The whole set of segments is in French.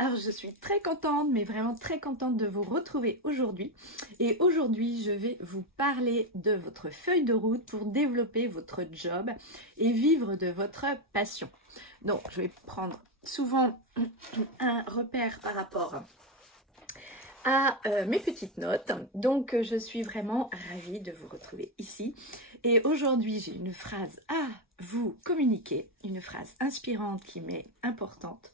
Alors je suis très contente, mais vraiment très contente de vous retrouver aujourd'hui. Et aujourd'hui, je vais vous parler de votre feuille de route pour développer votre job et vivre de votre passion. Donc, je vais prendre souvent un repère par rapport à mes petites notes. Donc, je suis vraiment ravie de vous retrouver ici. Et aujourd'hui, j'ai une phrase à vous communiquer, une phrase inspirante qui m'est importante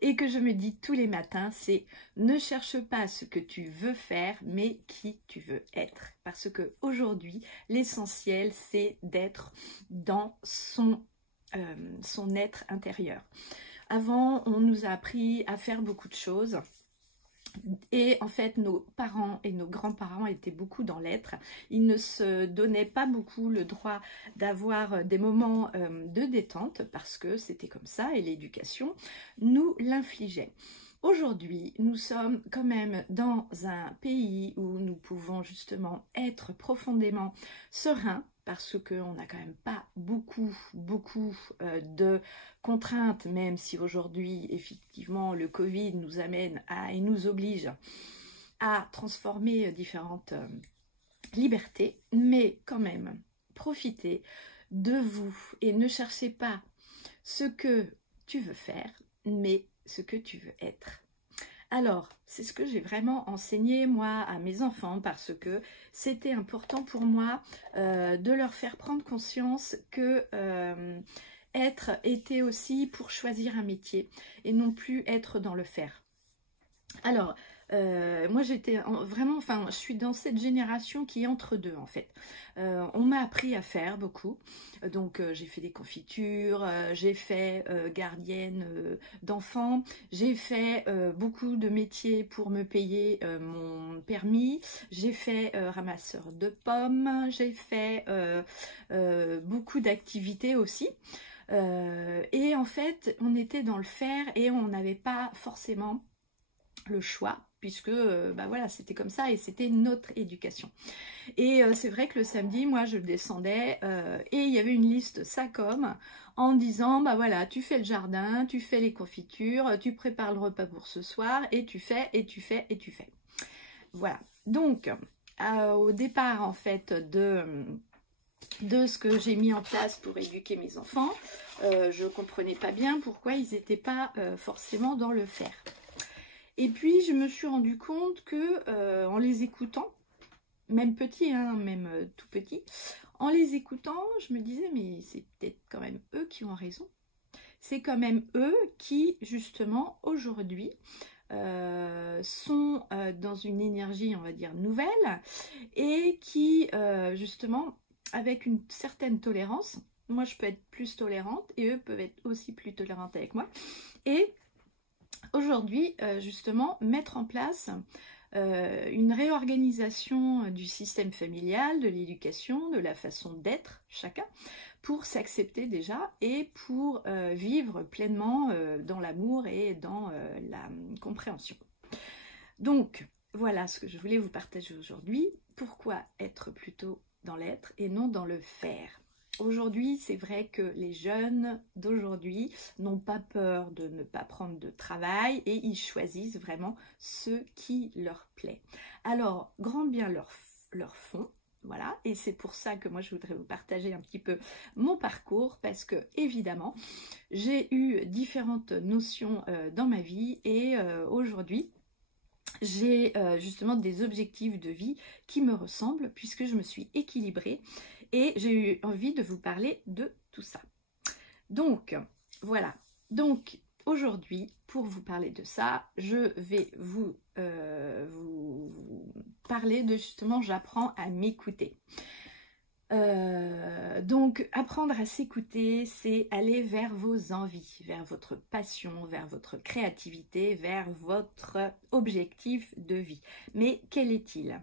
et que je me dis tous les matins, c'est ne cherche pas ce que tu veux faire, mais qui tu veux être. Parce que aujourd'hui, l'essentiel, c'est d'être dans son être intérieur. Avant, on nous a appris à faire beaucoup de choses. Et en fait, nos parents et nos grands-parents étaient beaucoup dans l'être. Ils ne se donnaient pas beaucoup le droit d'avoir des moments de détente parce que c'était comme ça et l'éducation nous l'infligeait. Aujourd'hui, nous sommes quand même dans un pays où nous pouvons justement être profondément sereins parce qu'on n'a quand même pas beaucoup de contraintes, même si aujourd'hui, effectivement, le Covid nous amène et nous oblige à transformer différentes libertés, mais quand même, profitez de vous et ne cherchez pas ce que tu veux faire, mais ce que tu veux être. Alors, c'est ce que j'ai vraiment enseigné moi à mes enfants parce que c'était important pour moi de leur faire prendre conscience que être était aussi pour choisir un métier et non plus être dans le faire. Alors, moi j'étais vraiment, je suis dans cette génération qui est entre deux en fait. On m'a appris à faire beaucoup, donc j'ai fait des confitures, j'ai fait gardienne d'enfants, j'ai fait beaucoup de métiers pour me payer mon permis, j'ai fait ramasseur de pommes, j'ai fait beaucoup d'activités aussi. Et en fait, on était dans le faire et on n'avait pas forcément le choix puisque voilà, c'était comme ça et c'était notre éducation. Et c'est vrai que le samedi, moi je descendais et il y avait une liste SACOM en disant bah voilà, tu fais le jardin, tu fais les confitures, tu prépares le repas pour ce soir et tu fais et tu fais et tu fais. Voilà, donc au départ en fait de ce que j'ai mis en place pour éduquer mes enfants, je ne comprenais pas bien pourquoi ils n'étaient pas forcément dans le faire. Et puis je me suis rendu compte que en les écoutant, même petits, hein, même tout petits, en les écoutant, je me disais mais c'est peut-être quand même eux qui ont raison. C'est quand même eux qui justement aujourd'hui sont dans une énergie, on va dire, nouvelle et qui justement avec une certaine tolérance, moi je peux être plus tolérante et eux peuvent être aussi plus tolérantes avec moi. Et aujourd'hui, justement, mettre en place une réorganisation du système familial, de l'éducation, de la façon d'être chacun, pour s'accepter déjà et pour vivre pleinement dans l'amour et dans la compréhension. Donc, voilà ce que je voulais vous partager aujourd'hui. Pourquoi être plutôt dans l'être et non dans le faire ? Aujourd'hui, c'est vrai que les jeunes d'aujourd'hui n'ont pas peur de ne pas prendre de travail et ils choisissent vraiment ce qui leur plaît. Alors, grand bien leur font, voilà, et c'est pour ça que moi je voudrais vous partager un petit peu mon parcours parce que évidemment, j'ai eu différentes notions dans ma vie et aujourd'hui, j'ai justement des objectifs de vie qui me ressemblent puisque je me suis équilibrée et j'ai eu envie de vous parler de tout ça. Donc, voilà. Donc, aujourd'hui, pour vous parler de ça, je vais vous parler de justement, j'apprends à m'écouter. Donc, apprendre à s'écouter, c'est aller vers vos envies, vers votre passion, vers votre créativité, vers votre objectif de vie. Mais quel est-il ?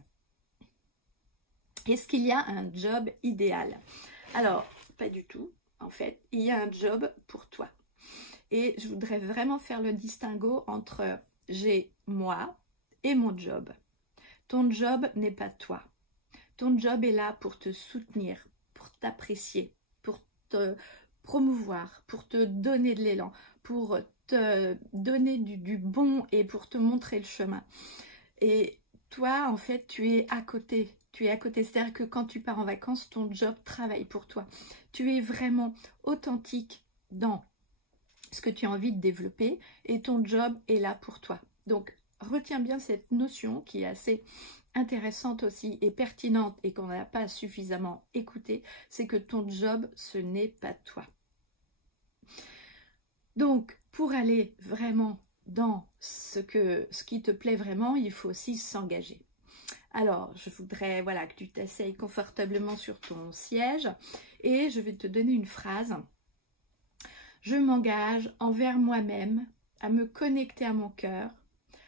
Est-ce qu'il y a un job idéal? Alors, pas du tout. En fait, il y a un job pour toi. Et je voudrais vraiment faire le distinguo entre j'ai moi et mon job. Ton job n'est pas toi. Ton job est là pour te soutenir, pour t'apprécier, pour te promouvoir, pour te donner de l'élan, pour te donner du bon et pour te montrer le chemin. Et toi, en fait, tu es à côté. Tu es à côté. C'est-à-dire que quand tu pars en vacances, ton job travaille pour toi. Tu es vraiment authentique dans ce que tu as envie de développer et ton job est là pour toi. Donc, retiens bien cette notion qui est assez intéressante aussi et pertinente et qu'on n'a pas suffisamment écoutée, c'est que ton job, ce n'est pas toi. Donc, pour aller vraiment dans ce qui te plaît vraiment, il faut aussi s'engager. Alors, je voudrais voilà, que tu t'asseyes confortablement sur ton siège et je vais te donner une phrase. Je m'engage envers moi-même à me connecter à mon cœur,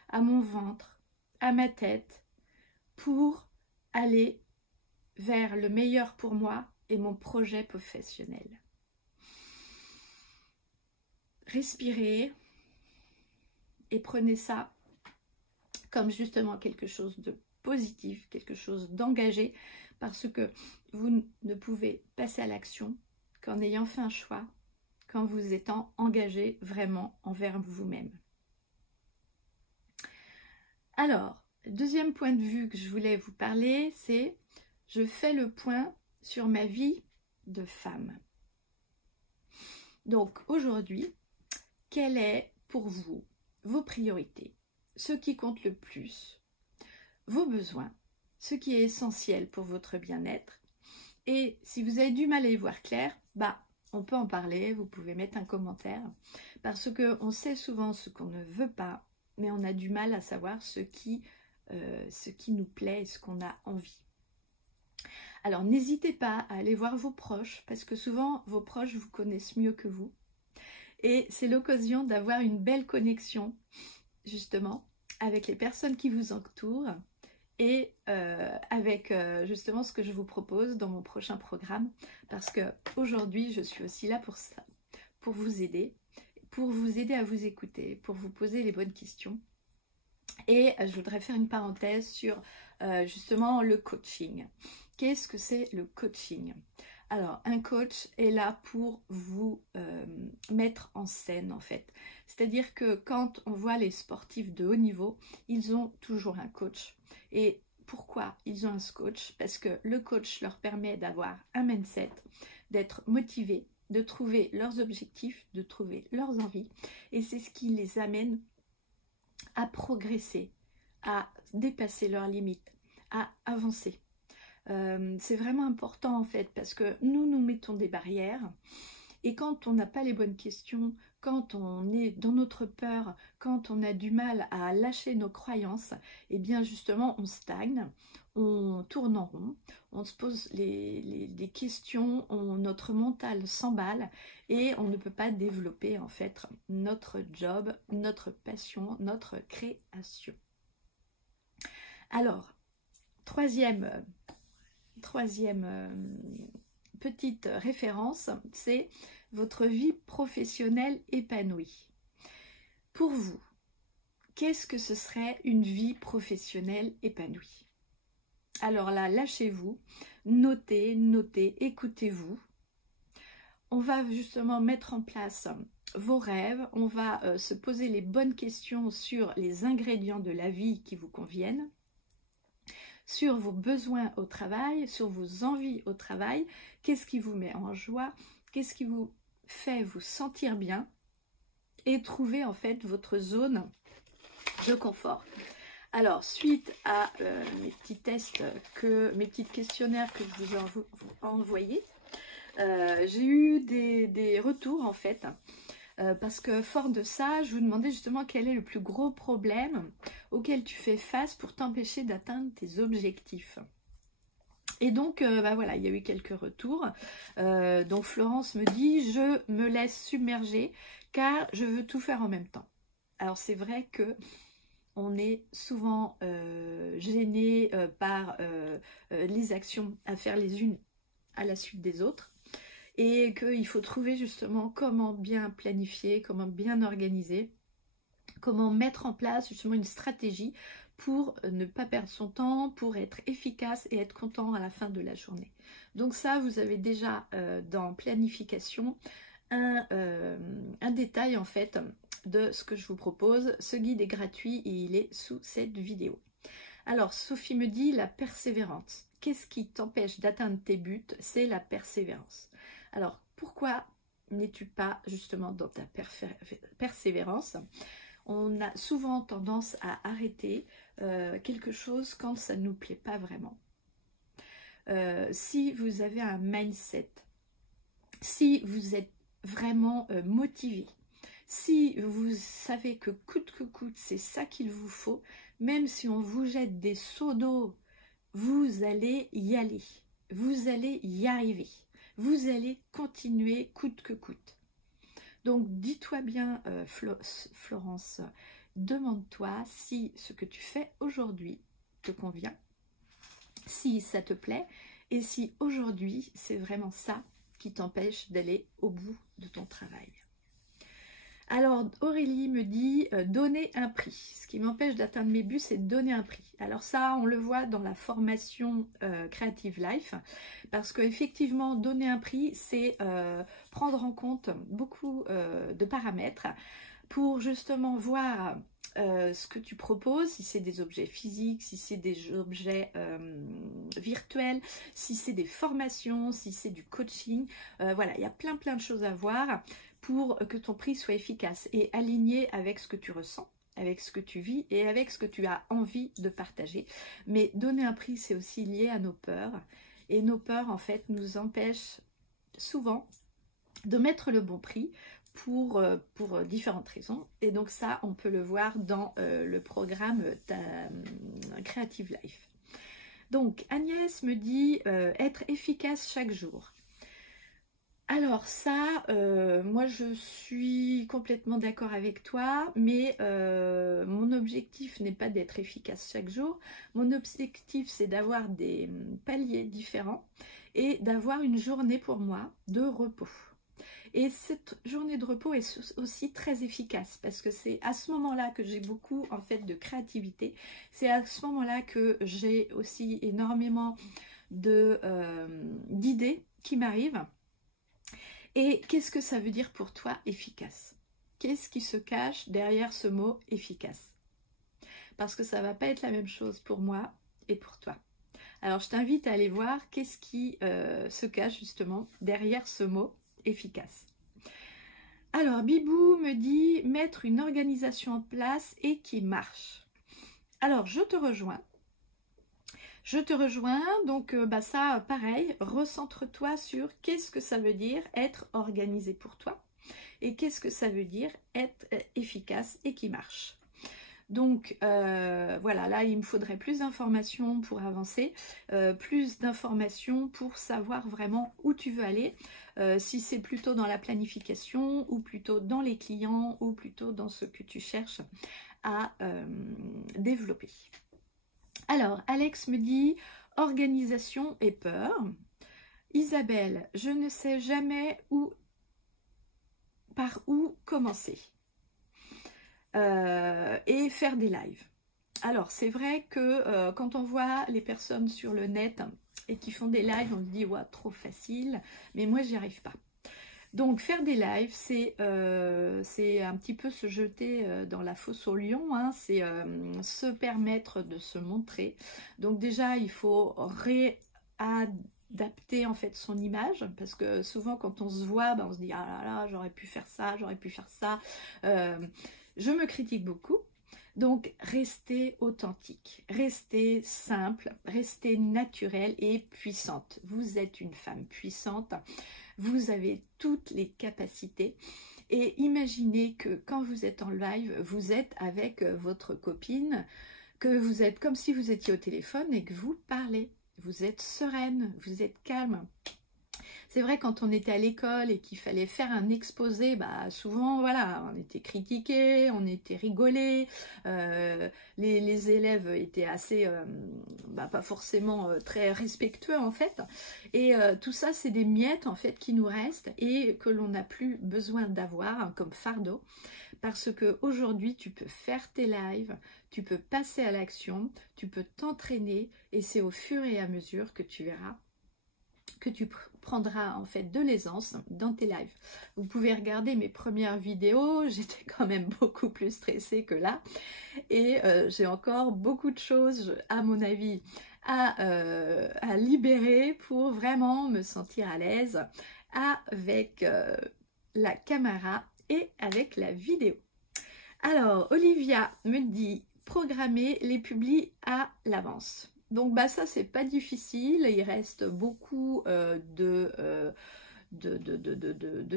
à mon ventre, à ma tête, pour aller vers le meilleur pour moi et mon projet professionnel. Respirez et prenez ça comme justement quelque chose de positif, quelque chose d'engagé, parce que vous ne pouvez passer à l'action qu'en ayant fait un choix, qu'en vous étant engagé vraiment envers vous-même. Alors, deuxième point de vue que je voulais vous parler, c'est je fais le point sur ma vie de femme. Donc aujourd'hui, quelle est pour vous vos priorités, ce qui compte le plus, vos besoins, ce qui est essentiel pour votre bien-être. Et si vous avez du mal à y voir clair, on peut en parler, vous pouvez mettre un commentaire, parce qu'on sait souvent ce qu'on ne veut pas, mais on a du mal à savoir ce qui nous plaît et ce qu'on a envie. Alors n'hésitez pas à aller voir vos proches, parce que souvent vos proches vous connaissent mieux que vous. Et c'est l'occasion d'avoir une belle connexion, justement, avec les personnes qui vous entourent et avec justement ce que je vous propose dans mon prochain programme. Parce qu'aujourd'hui, je suis aussi là pour ça, pour vous aider à vous écouter, pour vous poser les bonnes questions. Et je voudrais faire une parenthèse sur justement le coaching. Qu'est-ce que c'est le coaching ? Alors, un coach est là pour vous mettre en scène, en fait. C'est-à-dire que quand on voit les sportifs de haut niveau, ils ont toujours un coach. Et pourquoi ils ont un coach? Parce que le coach leur permet d'avoir un mindset, d'être motivés, de trouver leurs objectifs, de trouver leurs envies. Et c'est ce qui les amène à progresser, à dépasser leurs limites, à avancer. C'est vraiment important en fait parce que nous mettons des barrières et quand on n'a pas les bonnes questions, quand on est dans notre peur, quand on a du mal à lâcher nos croyances, et bien justement on stagne, on tourne en rond, on se pose des questions, notre mental s'emballe et on ne peut pas développer en fait notre job, notre passion, notre création. Alors, troisième petite référence, c'est votre vie professionnelle épanouie. Pour vous, qu'est-ce que ce serait une vie professionnelle épanouie? Alors là, lâchez-vous, notez, écoutez-vous. On va justement mettre en place vos rêves, on va se poser les bonnes questions sur les ingrédients de la vie qui vous conviennent, sur vos besoins au travail, sur vos envies au travail, qu'est-ce qui vous met en joie, qu'est-ce qui vous fait vous sentir bien et trouver en fait votre zone de confort. Alors, suite à mes petits tests, mes petits questionnaires que je vous ai envoyés, j'ai eu des retours en fait. Parce que fort de ça, je vous demandais justement quel est le plus gros problème auquel tu fais face pour t'empêcher d'atteindre tes objectifs. Et donc, voilà, il y a eu quelques retours. Donc Florence me dit, je me laisse submerger car je veux tout faire en même temps. Alors c'est vrai que on est souvent gêné par les actions à faire les unes à la suite des autres. Et qu'il faut trouver justement comment bien planifier, comment bien organiser, comment mettre en place justement une stratégie pour ne pas perdre son temps, pour être efficace et être content à la fin de la journée. Donc ça, vous avez déjà dans planification un détail en fait de ce que je vous propose. Ce guide est gratuit et il est sous cette vidéo. Alors, Sophie me dit la persévérance. Qu'est-ce qui t'empêche d'atteindre tes buts? C'est la persévérance. Alors, pourquoi n'es-tu pas justement dans ta persévérance? On a souvent tendance à arrêter quelque chose quand ça ne nous plaît pas vraiment. Si vous avez un mindset, si vous êtes vraiment motivé, si vous savez que coûte que coûte, c'est ça qu'il vous faut, même si on vous jette des seaux d'eau, vous allez y aller, vous allez y arriver, vous allez continuer coûte que coûte. Donc dis-toi bien, Florence, demande-toi si ce que tu fais aujourd'hui te convient, si ça te plaît, et si aujourd'hui c'est vraiment ça qui t'empêche d'aller au bout de ton travail. Alors Aurélie me dit donner un prix. Ce qui m'empêche d'atteindre mes buts, c'est de donner un prix. Alors ça, on le voit dans la formation Creative Life, parce qu'effectivement, donner un prix, c'est prendre en compte beaucoup de paramètres pour justement voir ce que tu proposes, si c'est des objets physiques, si c'est des objets virtuels, si c'est des formations, si c'est du coaching. Voilà, il y a plein de choses à voir pour que ton prix soit efficace et aligné avec ce que tu ressens, avec ce que tu vis et avec ce que tu as envie de partager. Mais donner un prix, c'est aussi lié à nos peurs. Et nos peurs, en fait, nous empêchent souvent de mettre le bon prix pour différentes raisons. Et donc ça, on peut le voir dans le programme Creative Life. Donc, Agnès me dit être efficace chaque jour. Alors ça, moi je suis complètement d'accord avec toi, mais mon objectif n'est pas d'être efficace chaque jour. Mon objectif, c'est d'avoir des paliers différents et d'avoir une journée pour moi de repos. Et cette journée de repos est aussi très efficace parce que c'est à ce moment-là que j'ai beaucoup en fait de créativité. C'est à ce moment-là que j'ai aussi énormément d'idées qui m'arrivent. Et qu'est-ce que ça veut dire pour toi efficace? Qu'est-ce qui se cache derrière ce mot efficace? Parce que ça ne va pas être la même chose pour moi et pour toi. Alors je t'invite à aller voir qu'est-ce qui se cache justement derrière ce mot efficace. Alors Bibou me dit mettre une organisation en place et qui marche. Alors je te rejoins. Donc ça pareil, recentre-toi sur qu'est-ce que ça veut dire être organisé pour toi et qu'est-ce que ça veut dire être efficace et qui marche. Donc voilà, là il me faudrait plus d'informations pour avancer, plus d'informations pour savoir vraiment où tu veux aller, si c'est plutôt dans la planification ou plutôt dans les clients ou plutôt dans ce que tu cherches à développer. Alors, Alex me dit organisation et peur. Isabelle, je ne sais jamais par où commencer et faire des lives. Alors, c'est vrai que quand on voit les personnes sur le net et qui font des lives, on se dit ouais, trop facile, mais moi, j'y arrive pas. Donc faire des lives, c'est un petit peu se jeter dans la fosse au lion, hein, c'est se permettre de se montrer. Donc déjà, il faut réadapter en fait son image, parce que souvent quand on se voit, on se dit ah là là, j'aurais pu faire ça, j'aurais pu faire ça. Je me critique beaucoup. Donc restez authentique, restez simple, restez naturelle et puissante. Vous êtes une femme puissante. Vous avez toutes les capacités et imaginez que quand vous êtes en live, vous êtes avec votre copine, que vous êtes comme si vous étiez au téléphone et que vous parlez. Vous êtes sereine, vous êtes calme. C'est vrai, quand on était à l'école et qu'il fallait faire un exposé, souvent, voilà, on était critiqué, on était rigolé, les élèves étaient assez, pas forcément très respectueux en fait. Et tout ça, c'est des miettes en fait qui nous restent et que l'on n'a plus besoin d'avoir comme fardeau. Parce qu'aujourd'hui, tu peux faire tes lives, tu peux passer à l'action, tu peux t'entraîner et c'est au fur et à mesure que tu verras que tu prendras en fait de l'aisance dans tes lives. Vous pouvez regarder mes premières vidéos, j'étais quand même beaucoup plus stressée que là et j'ai encore beaucoup de choses à mon avis à libérer pour vraiment me sentir à l'aise avec la caméra et avec la vidéo. Alors Olivia me dit programmer les publis à l'avance. Donc bah ça c'est pas difficile, il reste beaucoup de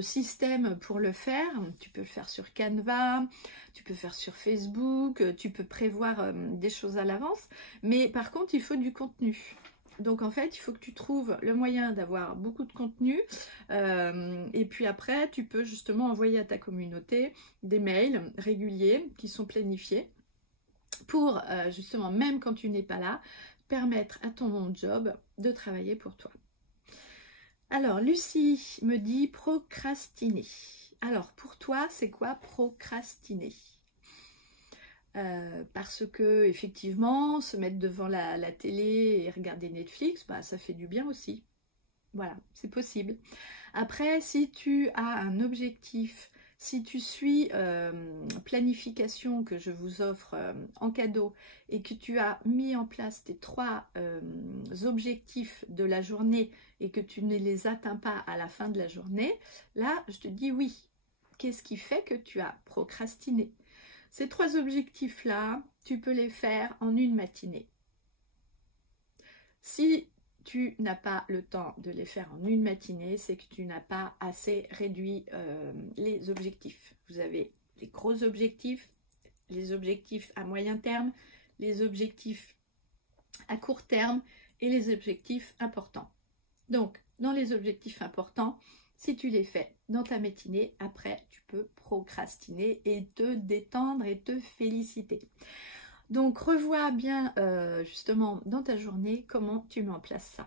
systèmes pour le faire. Tu peux le faire sur Canva, tu peux faire sur Facebook, tu peux prévoir des choses à l'avance, mais par contre il faut du contenu. Donc en fait il faut que tu trouves le moyen d'avoir beaucoup de contenu et puis après tu peux justement envoyer à ta communauté des mails réguliers qui sont planifiés pour justement, même quand tu n'es pas là, permettre à ton job de travailler pour toi. Alors, Lucie me dit procrastiner. Alors, pour toi, c'est quoi procrastiner? Parce que, effectivement, se mettre devant la télé et regarder Netflix, bah, ça fait du bien aussi. Voilà, c'est possible. Après, si tu as un objectif, si tu suis planification que je vous offre en cadeau et que tu as mis en place tes 3 objectifs de la journée et que tu ne les atteins pas à la fin de la journée, là, je te dis oui. Qu'est-ce qui fait que tu as procrastiné? Ces 3 objectifs-là, tu peux les faire en une matinée. Si tu n'as pas le temps de les faire en une matinée, c'est que tu n'as pas assez réduit les objectifs. Vous avez les gros objectifs, les objectifs à moyen terme, les objectifs à court terme et les objectifs importants. Donc, dans les objectifs importants, si tu les fais dans ta matinée, après tu peux procrastiner et te détendre et te féliciter. Donc revois bien justement dans ta journée comment tu mets en place ça.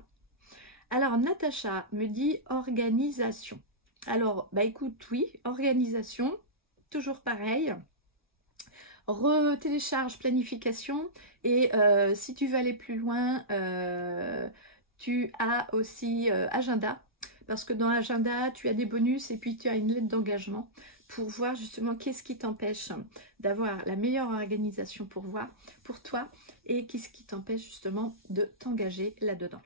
Alors Natacha me dit organisation. Alors bah écoute, oui, organisation, toujours pareil. Retélécharge planification et si tu veux aller plus loin, tu as aussi agenda. Parce que dans l'agenda, tu as des bonus et puis tu as une lettre d'engagement pour voir justement qu'est-ce qui t'empêche d'avoir la meilleure organisation pour toi et qu'est-ce qui t'empêche justement de t'engager là-dedans.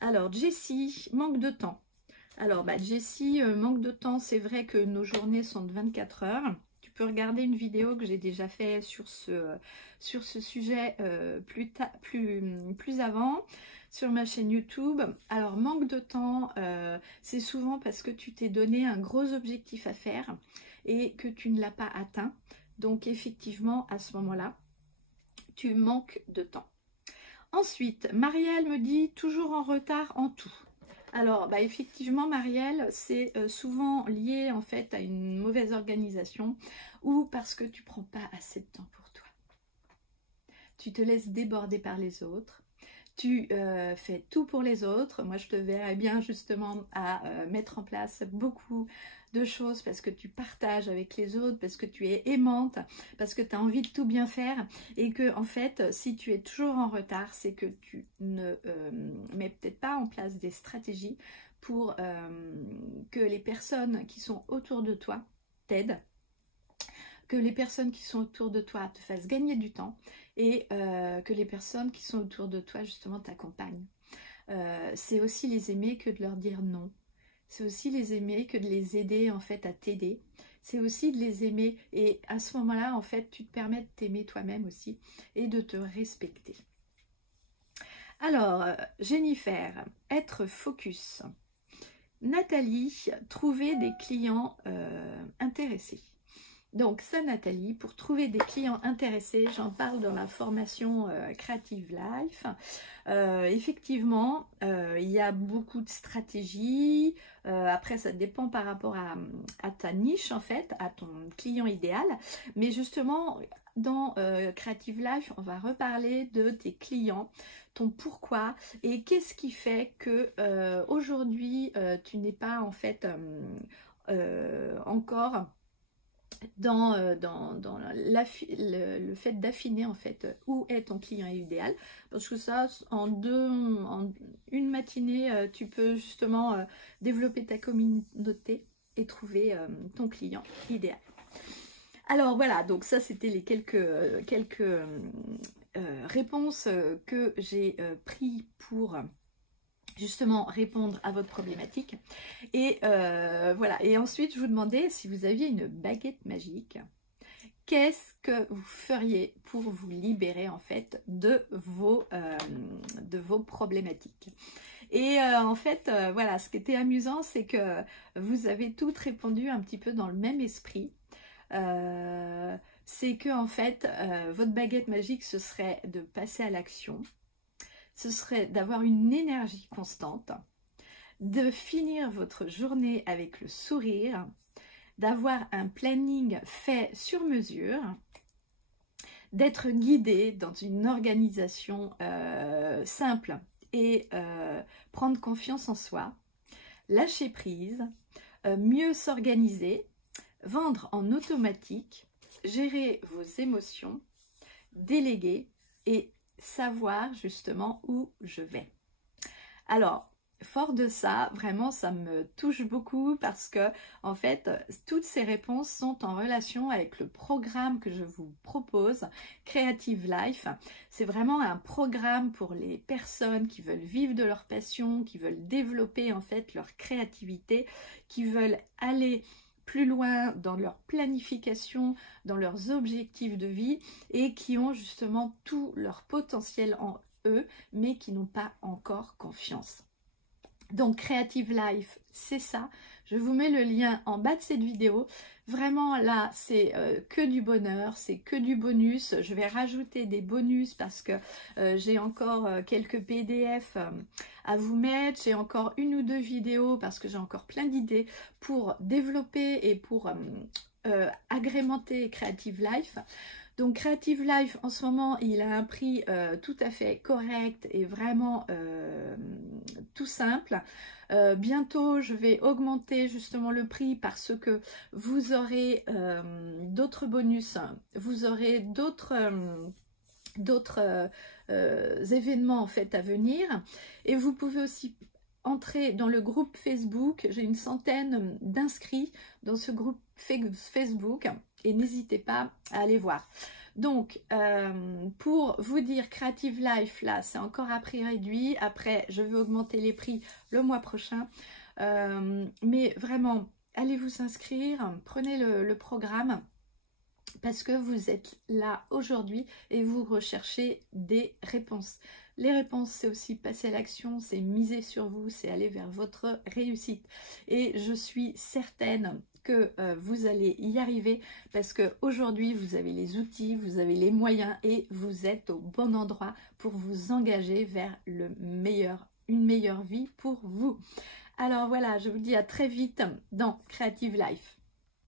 Alors Jessie, manque de temps. Alors bah, Jessie, manque de temps, c'est vrai que nos journées sont de 24 heures. Tu peux regarder une vidéo que j'ai déjà fait sur ce sujet plus avant sur ma chaîne YouTube. Alors manque de temps, c'est souvent parce que tu t'es donné un gros objectif à faire et que tu ne l'as pas atteint. Donc effectivement à ce moment-là, tu manques de temps. Ensuite, Marielle me dit toujours en retard en tout. Alors bah effectivement Marielle, c'est souvent lié en fait à une mauvaise organisation ou parce que tu prends pas assez de temps pour toi. Tu te laisses déborder par les autres. Tu fais tout pour les autres. Moi, je te verrais bien justement à mettre en place beaucoup de choses parce que tu partages avec les autres, parce que tu es aimante, parce que tu as envie de tout bien faire et que en fait, si tu es toujours en retard, c'est que tu ne mets peut-être pas en place des stratégies pour que les personnes qui sont autour de toi t'aident, que les personnes qui sont autour de toi te fassent gagner du temps et que les personnes qui sont autour de toi justement t'accompagnent. C'est aussi les aimer que de leur dire non. C'est aussi les aimer que de les aider en fait à t'aider. C'est aussi de les aimer et à ce moment-là en fait tu te permets de t'aimer toi-même aussi et de te respecter. Alors Jennifer, être focus. Nathalie, trouver des clients intéressés. Donc ça Nathalie, pour trouver des clients intéressés, j'en parle dans la formation Creative Life. Effectivement, il y a beaucoup de stratégies. Après, ça dépend par rapport à ta niche en fait, à ton client idéal. Mais justement, dans Creative Life, on va reparler de tes clients, ton pourquoi et qu'est-ce qui fait que aujourd'hui tu n'es pas en fait encore le fait d'affiner en fait où est ton client idéal, parce que ça en une matinée tu peux justement développer ta communauté et trouver ton client idéal. Alors voilà, donc ça c'était les quelques réponses que j'ai pris pour justement répondre à votre problématique. Et voilà, et ensuite je vous demandais si vous aviez une baguette magique, qu'est-ce que vous feriez pour vous libérer en fait de vos problématiques. Et en fait, voilà, ce qui était amusant, c'est que vous avez toutes répondu un petit peu dans le même esprit. C'est que en fait, votre baguette magique, ce serait de passer à l'action. Ce serait d'avoir une énergie constante, de finir votre journée avec le sourire, d'avoir un planning fait sur mesure, d'être guidé dans une organisation simple et prendre confiance en soi, lâcher prise, mieux s'organiser, vendre en automatique, gérer vos émotions, déléguer et savoir justement où je vais. Alors, fort de ça, vraiment ça me touche beaucoup parce que en fait toutes ces réponses sont en relation avec le programme que je vous propose, Creative Life. C'est vraiment un programme pour les personnes qui veulent vivre de leur passion, qui veulent développer en fait leur créativité, qui veulent aller plus loin dans leur planification, dans leurs objectifs de vie et qui ont justement tout leur potentiel en eux, mais qui n'ont pas encore confiance. Donc Creative Life, c'est ça. Je vous mets le lien en bas de cette vidéo. Vraiment là, c'est que du bonheur, c'est que du bonus. Je vais rajouter des bonus parce que j'ai encore quelques PDF à vous mettre. J'ai encore une ou deux vidéos parce que j'ai encore plein d'idées pour développer et pour agrémenter Creative Life. Donc Creative Life en ce moment il a un prix tout à fait correct et vraiment tout simple. Bientôt je vais augmenter justement le prix parce que vous aurez d'autres bonus, vous aurez d'autres événements en fait à venir et vous pouvez aussi entrer dans le groupe Facebook. J'ai une centaine d'inscrits dans ce groupe Facebook et n'hésitez pas à aller voir. Donc pour vous dire, Creative Life là c'est encore à prix réduit. Après je vais augmenter les prix le mois prochain, mais vraiment allez vous inscrire, prenez le programme parce que vous êtes là aujourd'hui et vous recherchez des réponses. Les réponses, c'est aussi passer à l'action, c'est miser sur vous, c'est aller vers votre réussite. Et je suis certaine que vous allez y arriver parce qu'aujourd'hui, vous avez les outils, vous avez les moyens et vous êtes au bon endroit pour vous engager vers une meilleure vie pour vous. Alors voilà, je vous dis à très vite dans Creative Life.